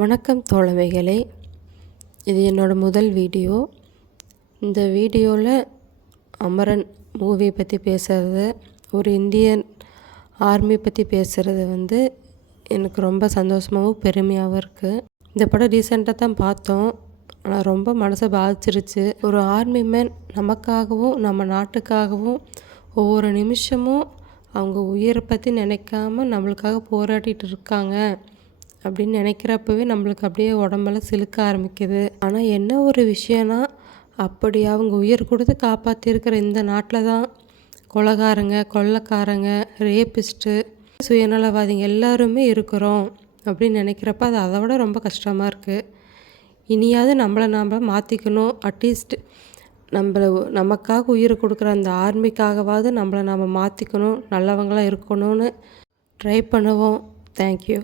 வணக்கம் தோழமைகளே, இது என்னோடய முதல் வீடியோ. இந்த வீடியோவில் அமரன் மூவியை பற்றி பேசுகிறது, ஒரு இந்தியன் ஆர்மி பற்றி பேசுகிறது எனக்கு ரொம்ப சந்தோஷமாகவும் பெருமையாகவும் இருக்குது. இந்த படம் ரீசெண்டாக தான் பார்த்தோம். ஆனால் ரொம்ப மனசை பாதிச்சிருச்சு. ஒரு ஆர்மி மேன் நமக்காகவும் நம்ம நாட்டுக்காகவும் ஒவ்வொரு நிமிஷமும் அவங்க உயிரை பற்றி நினைக்காம நம்மளுக்காக போராடிட்டு இருக்காங்க அப்படின்னு நினைக்கிறப்பவே நம்மளுக்கு அப்படியே உடம்பெல்லாம் சிலுக்க ஆரம்பிக்குது. ஆனால் என்ன ஒரு விஷயம்னா, அப்படி அவங்க உயிர் கொடுத்து காப்பாற்றிருக்கிற இந்த நாட்டில் தான் கொலைகாரங்க, கொள்ளைக்காரங்க, ரேபிஸ்ட்டு, சுயநலவாதிங்க எல்லாருமே இருக்கிறோம் அப்படின்னு நினைக்கிறப்ப அது அதை விட ரொம்ப கஷ்டமாக இருக்குது. இனியாவது நம்மளை நாம் மாற்றிக்கணும். அட்லீஸ்ட் நமக்காக உயிர் கொடுக்குற அந்த ஆர்மிக்காகவாவது நம்மளை நாம் மாற்றிக்கணும், நல்லவங்களாக இருக்கணும்னு ட்ரை பண்ணுவோம். தேங்க்யூ.